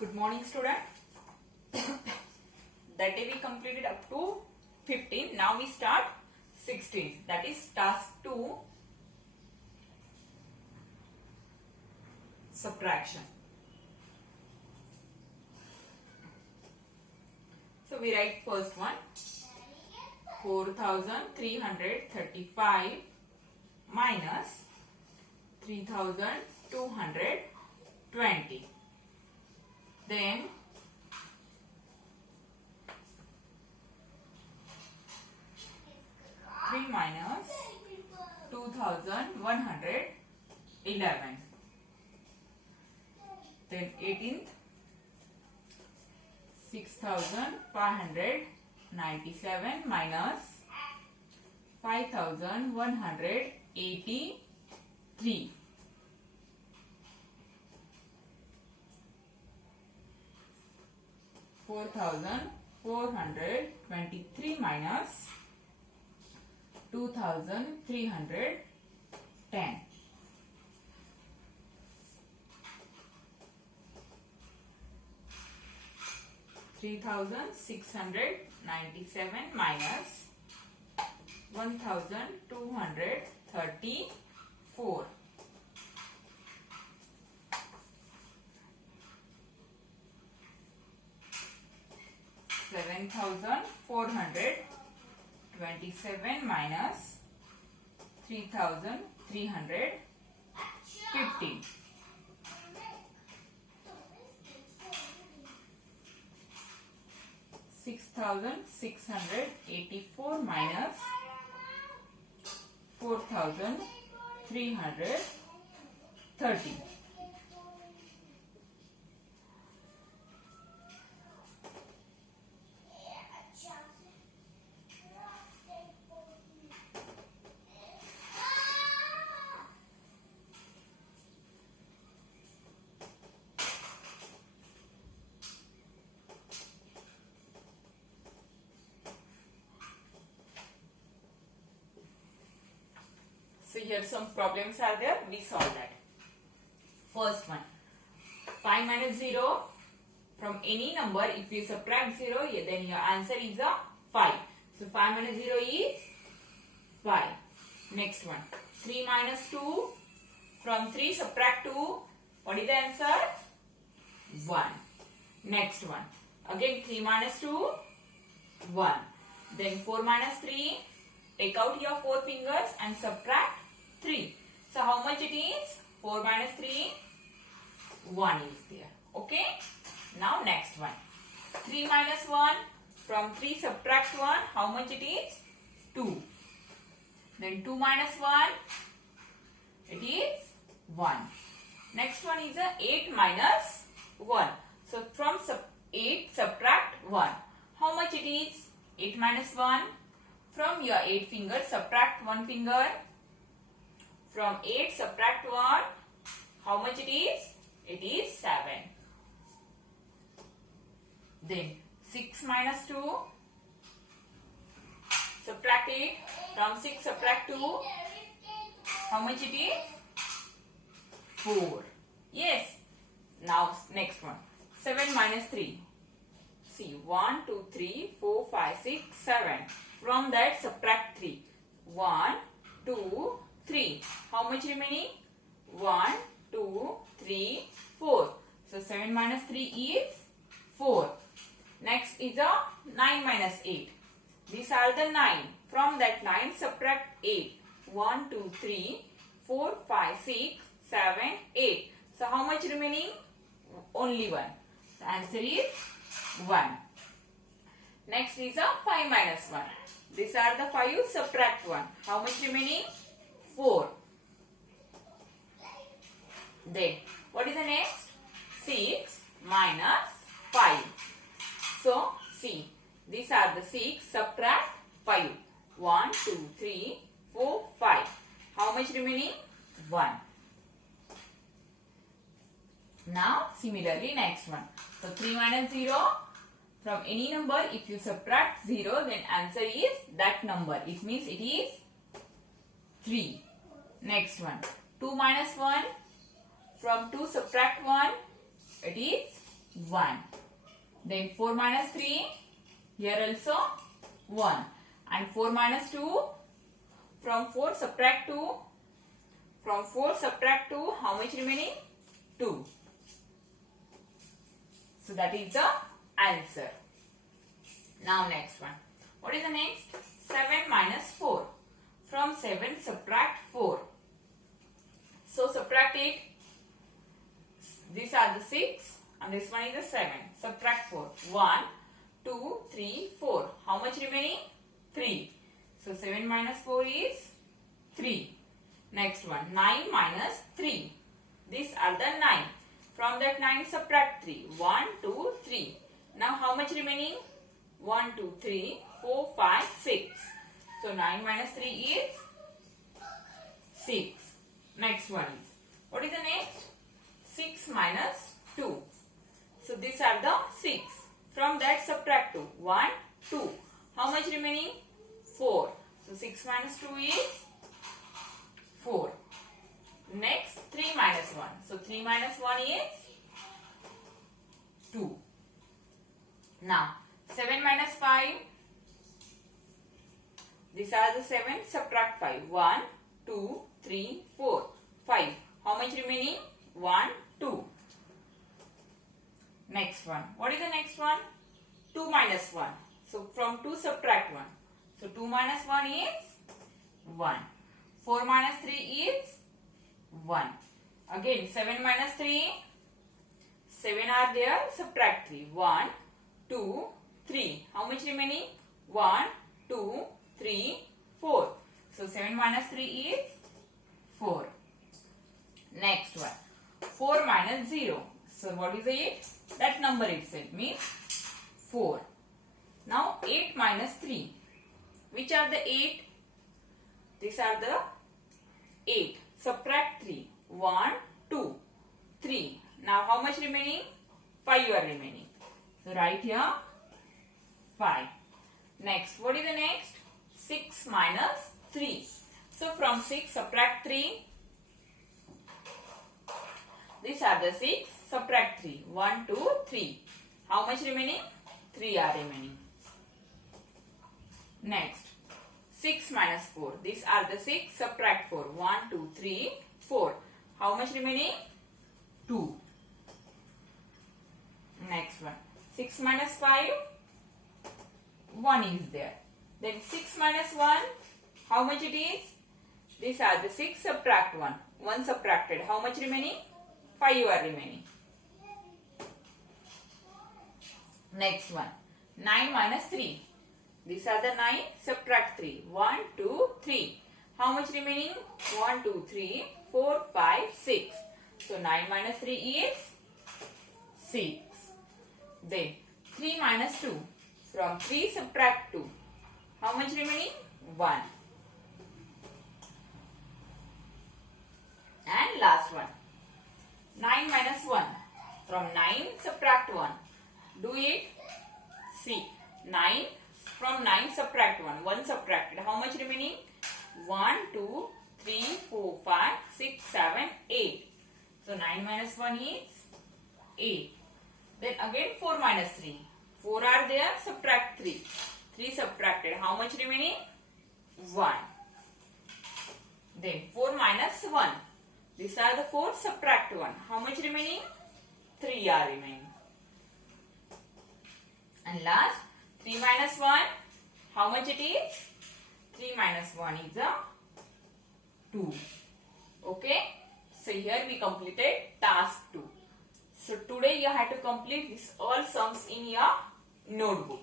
Good morning, student. That day we completed up to 15. Now we start 16. That is task 2, subtraction. So we write first one, 4,335 minus 3,220. Then 3 minus 2,111. Then 18th 6,597 minus 5,183. Four thousand 423 minus 2,310. $3,697 minus 1,234. 7,427 minus 3,350. 6,684 minus 4,330. So here some problems are there. We solve that. First one, 5 minus 0 from any number. If you subtract 0, then your answer is a 5. So 5 minus 0 is 5. Next one, 3 minus 2 from 3 subtract 2. What is the answer? 1. Next one, again 3 minus 2, 1. Then 4 minus 3. Take out your 4 fingers and subtract 3. So how much it is? 4 minus 3, 1 is there. Okay. Now next one. 3 minus 1. From 3 subtract 1. How much it is? 2. Then 2 minus 1. It is 1. Next one is 8 minus 1. So from 8 subtract 1. How much it is? 8 minus 1. From your 8 fingers, subtract 1 finger. From 8, subtract 1. How much it is? It is 7. Then 6 minus 2. Subtract 8. From 6, subtract 2. How much it is? 4. Yes. Now next one. 7 minus 3. See, 1, 2, 3, 4, 5, 6, 7. From that, subtract 3. 1, 2, 3. How much remaining? 1, 2, 3, 4. So 7 minus 3 is 4. Next is a 9 minus 8. These are the 9. From that 9, subtract 8. 1, 2, 3, 4, 5, 6, 7, 8. So how much remaining? Only 1. The answer is 1. Next is a 5 minus 1. These are the 5, subtract 1. How much remaining? 4. Then, what is the next? 6 minus 5. So, see, these are the 6, subtract 5. 1, 2, 3, 4, 5. How much remaining? 1. Now, similarly, next one. So, 3 minus 0. From any number, if you subtract 0, then answer is that number. It means it is 3. Next one. 2 minus 1. From 2 subtract 1. It is 1. Then 4 minus 3, here also 1. And 4 minus 2, from 4 subtract 2. From 4 subtract 2, how much remaining? 2. So that is the answer. Now next one. What is the next? 7 minus 4. From 7 subtract 4. So subtract it. These are the 6 and this one is the 7. Subtract 4. 1, 2, 3, 4. How much remaining? 3. So 7 minus 4 is 3. Next one. 9 minus 3. These are the 9. From that 9 subtract 3. 1, 2, 3. Now how much remaining? 1, 2, 3, 4, 5, 6. So 9 minus 3 is 6. Next one is. What is the next? 6 minus 2. So these are the 6. From that subtract 2. 1, 2. How much remaining? 4. So 6 minus 2 is 4. Next 3 minus 1. So 3 minus 1 is 2. Now 7 minus 5. These are the 7. Subtract 5. 1, 2, 3, 4, 5. How much remaining? 1, 2. Next one. What is the next one? 2 minus 1. So from 2 subtract 1. So 2 minus 1 is 1. 4 minus 3 is 1. Again 7 minus 3. 7 are there. Subtract 3. 1, 2, 3. How much remaining? 1, 2, 3, 4. So 7 minus 3 is 4. Next one. 4 minus 0. So what is it? That number itself means 4. Now 8 minus 3. Which are the 8? These are the 8. Subtract 3. 1, 2, 3. Now how much remaining? 5 are remaining. So write here 5. Next. What is the next? 6 minus 3. So from 6 subtract 3. These are the 6. Subtract 3. 1, 2, 3. How much remaining? 3 are remaining. Next. 6 minus 4. These are the 6. Subtract 4. 1, 2, 3, 4. How much remaining? 2. Next one. 6 minus 5. 1 is there. Then 6 minus 1. How much it is? These are the 6. Subtract 1. 1 subtracted. How much remaining? 5 are remaining. Next one. 9 minus 3. These are the 9. Subtract 3. 1, 2, 3. How much remaining? 1, 2, 3, 4, 5, 6. So 9 minus 3 is 6. Then 3 minus 2. From 3 subtract 2. How much remaining? 1. And last one. 9 minus 1. From 9 subtract 1. Do it. See. 9. From 9 subtract 1. 1 subtracted. How much remaining? 1, 2, 3, 4, 5, 6, 7, 8. So 9 minus 1 is 8. Then again 4 minus 3. 4 are there. Subtract 3. 3 subtracted. How much remaining? 1. Then 4 minus 1. These are the 4. Subtract 1. How much remaining? 3 are remaining. And last 3 minus 1. How much it is? 3 minus 1 is a 2. Okay. So here we completed task 2. So today you have to complete this all sums in your notebook.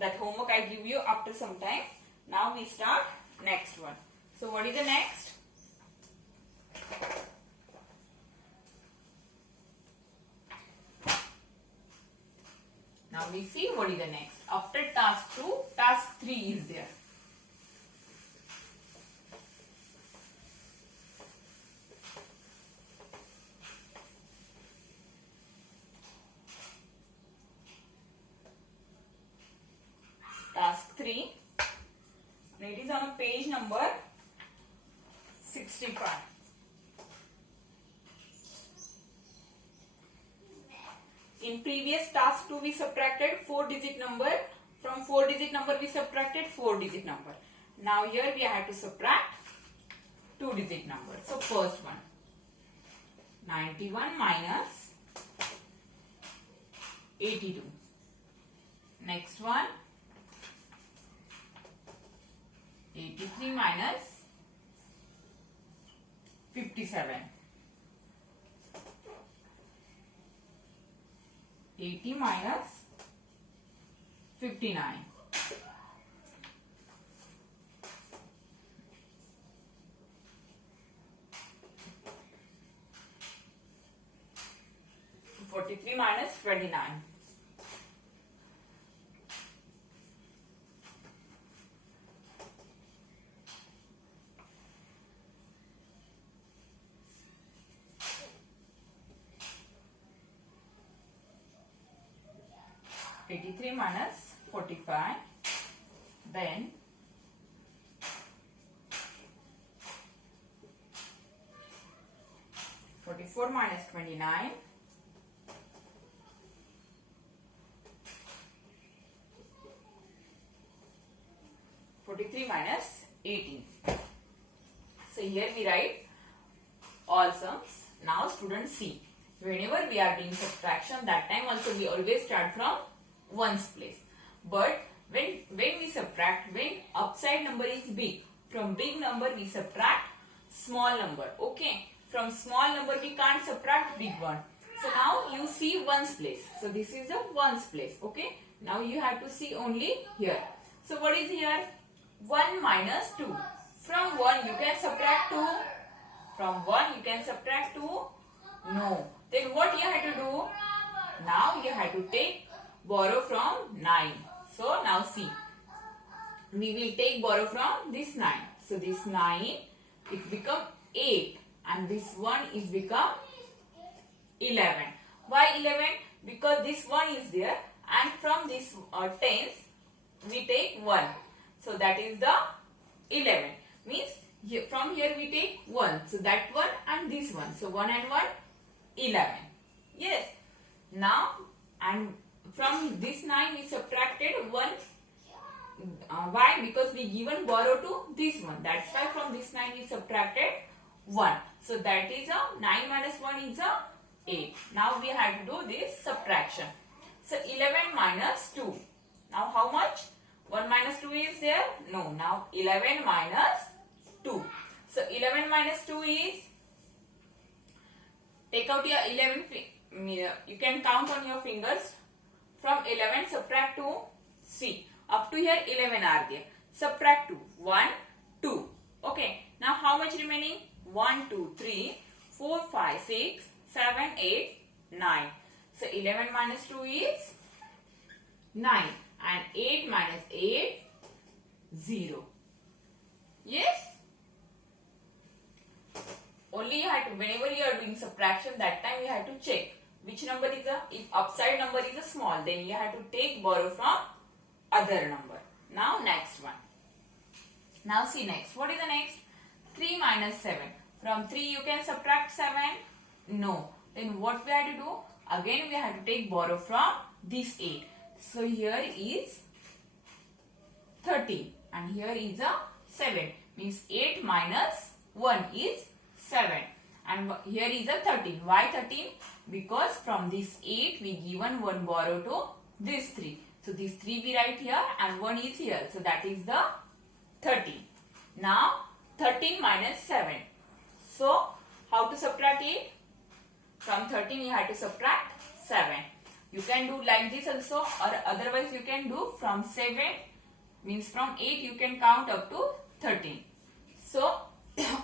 That homework I give you after some time. Now we start next one. So what is the next? Now we see what is the next. After task 2, task 3 is there. Task 3. And it is on page number 65. In previous task 2 we subtracted 4-digit number. From 4-digit number we subtracted 4-digit number. Now here we have to subtract 2-digit number. So first one, 91 minus 82. Next one, 83 minus 57. 80 minus 59. 43 minus 29. 83 minus 45, then 44 minus 29, 43 minus 18. So here we write all sums. Now students see, whenever we are doing subtraction, that time also we always start from ones place. But when we subtract, when upside number is big, from big number we subtract small number. Okay, from small number we can't subtract big one. So now you see ones place. So this is the ones place. Okay, now you have to see only here. So what is here? 1 minus 2. From 1 you can subtract 2. From 1 you can subtract 2. No. Then what you have to do? Now you have to borrow from 9. So now see. We will take borrow from this 9. So this 9, it become 8. And this 1 is become 11. Why 11? Because this 1 is there. And from this tens, we take 1. So that is the 11. Means here, from here we take 1. So that 1 and this 1. So 1 and 1, 11. Yes. Now, and from this 9 we subtracted 1. Why? Because we given borrow to this one. That's why from this 9 we subtracted 1. So that is a 9 minus 1 is a 8. Now we have to do this subtraction. So 11 minus 2. Now how much? 1 minus 2 is there? No. Now 11 minus 2. So 11 minus 2 is, take out your 11, you can count on your fingers. From 11 subtract 2, see. Up to here 11 are there. Subtract 2. 1, 2. Okay. Now how much remaining? 1, 2, 3, 4, 5, 6, 7, 8, 9. So 11 minus 2 is 9. And 8 minus 8, 0. Yes? Only you have to, whenever you are doing subtraction, that time you have to check which number is if upside number is a small, then you have to borrow from other number. Now next one. Now see next. What is the next? 3 minus 7. From 3 you can subtract 7? No. Then what we have to do? Again we have to borrow from this 8. So here is 13 and here is a 7. Means 8 minus 1 is 7. And here is a 13. Why 13? Because from this 8 we given 1 borrow to this 3. So this 3 we write here and 1 is here. So that is the 13. Now 13 minus 7. So how to subtract 8? From 13 you have to subtract 7. You can do like this also, or otherwise you can do from 7, means from 8 you can count up to 13. So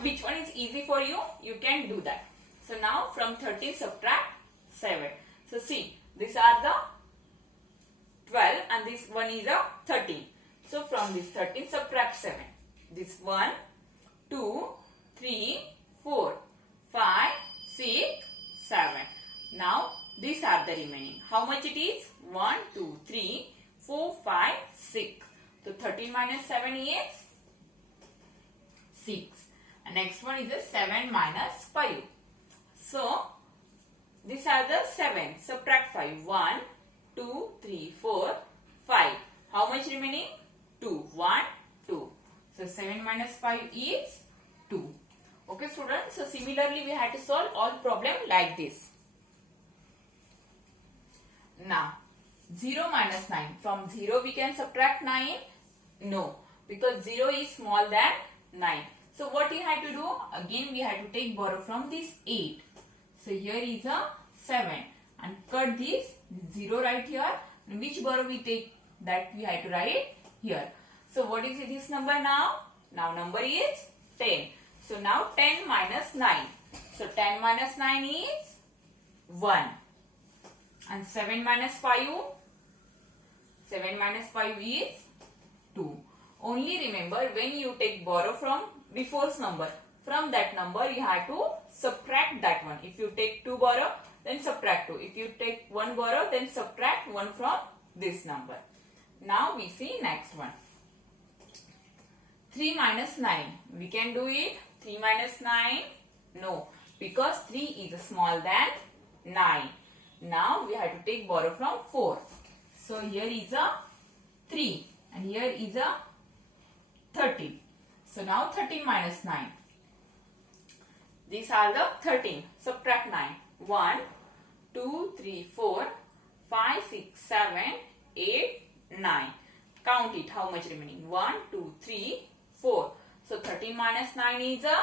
which one is easy for you? You can do that. So now from 13 subtract 7. So see, these are the 12 and this one is a 13. So from this 13 subtract 7. This 1, 2, 3, 4, 5, 6, 7. Now these are the remaining. How much it is? 1, 2, 3, 4, 5, 6. So 13 minus 7 is 6. And next one is a 7 minus 5. So these are the 7. Subtract 5. 1, 2, 3, 4, 5. How much remaining? 2. 1, 2. So 7 minus 5 is 2. Okay, students. So similarly, we had to solve all problem like this. Now, 0 minus 9. From 0 we can subtract 9? No, because 0 is small than 9. So what we had to do? Again we had to take borrow from this 8. So here is a 7 and cut this 0 right here. And which borrow we take? That we had to write here. So what is this number now? Now number is 10. So now 10 minus 9. So 10 minus 9 is 1. And 7 minus 5? 7 minus 5 is 2. Only remember, when you take borrow from before's number, from that number you have to subtract that one. If you take 2 borrow, then subtract 2. If you take 1 borrow, then subtract 1 from this number. Now we see next one. 3 minus 9. We can do it. 3 minus 9? No, because 3 is smaller than 9. Now we have to take borrow from 4. So here is a 3 and here is a 13. So now 13 minus 9. These are the 13. Subtract 9. 1, 2, 3, 4, 5, 6, 7, 8, 9. Count it. How much remaining? 1, 2, 3, 4. So 13 minus 9 is a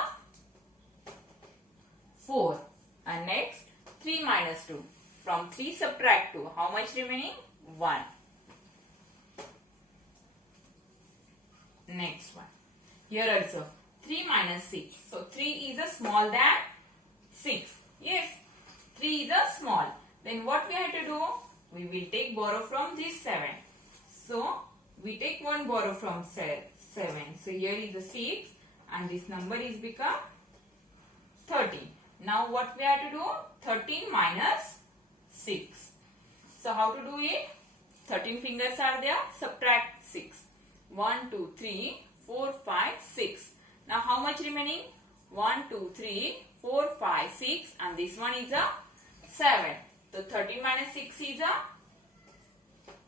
4. And next 3 minus 2. From 3 subtract 2. How much remaining? 1. Next one. Here also 3 minus 6. So 3 is a small than 6. Yes, 3 is a small. Then what we have to do? We will take borrow from this 7. So we take 1 borrow from 7. So here is a 6 and this number is become 13. Now what we have to do? 13 minus 6. So how to do it? 13 fingers are there. Subtract 6. 1, 2, 3, 4, 5, 6. Now how much remaining? 1, 2, 3, 4, 5, 6 and this one is a 7. So 13 minus 6 is a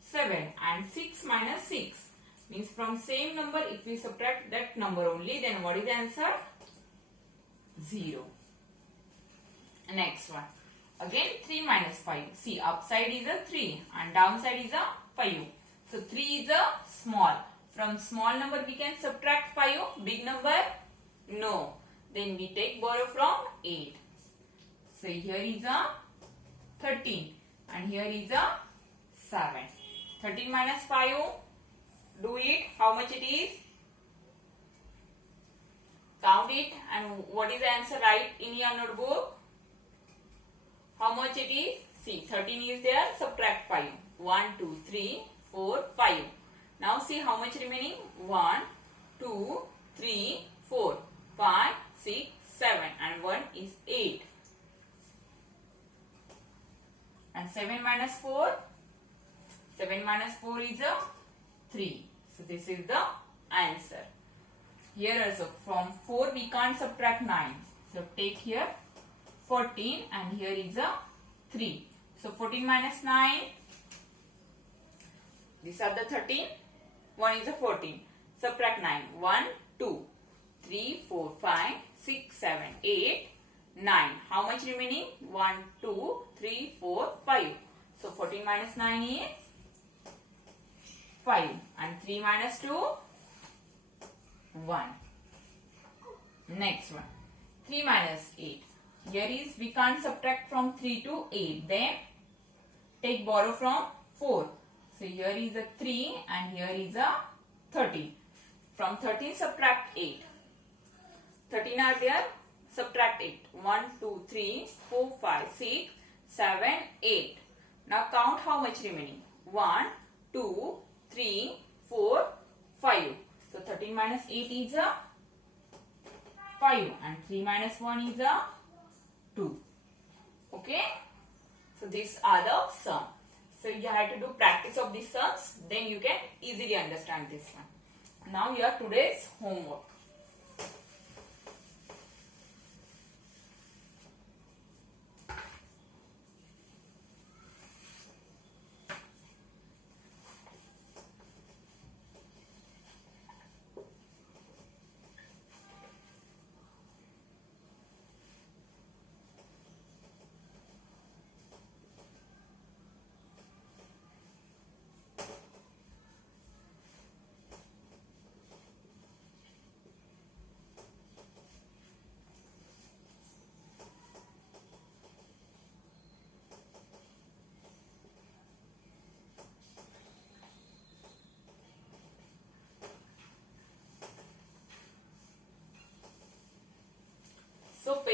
7 and 6 minus 6 means from same number if we subtract that number only, then what is the answer? 0. Next one. Again 3 minus 5. See, upside is a 3 and downside is a 5. So 3 is a small. From small number we can subtract 5. Big number? No. Then we take borrow from 8. So here is a 13 and here is a 7. 13 minus 5. Do it. How much it is? Count it and what is the answer? Write in your notebook. How much it is? See, 13 is there. Subtract 5. 1, 2, 3, 4, 5. Now see how much remaining? 1, 2, 3, 4, 5, 6, 7 and 1 is 8. And 7 minus 4? 7 minus 4 is a 3. So this is the answer. Here also from 4 we can't subtract 9. So take here 14 and here is a 3. So 14 minus 9. These are the 13. 1 is a 14. Subtract 9. 1, 2, 3, 4, 5, 6, 7, 8, 9. How much remaining? 1, 2, 3, 4, 5. So 14 minus 9 is 5. And 3 minus 2? 1. Next one. 3 minus 8. Here is we can't subtract from 3 to 8. Then take borrow from 4. So here is a 3 and here is a 13. From 13 subtract 8. 13 are there. Subtract 8. 1, 2, 3, 4, 5, 6, 7, 8. Now count how much remaining. 1, 2, 3, 4, 5. So 13 minus 8 is a 5 and 3 minus 1 is a 2. Okay. So these are the sum. So you have to do practice of these sums. Then you can easily understand this one. Now your today's homework.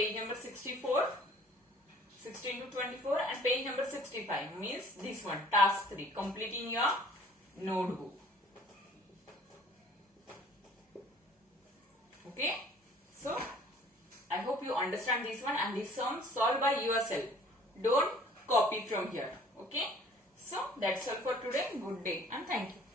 page number 64, 16 to 24, and page number 65 means this one, task 3, completing your notebook. Okay, so I hope you understand this one, and this sum solve by yourself. Don't copy from here. Okay, so that's all for today. Good day and thank you.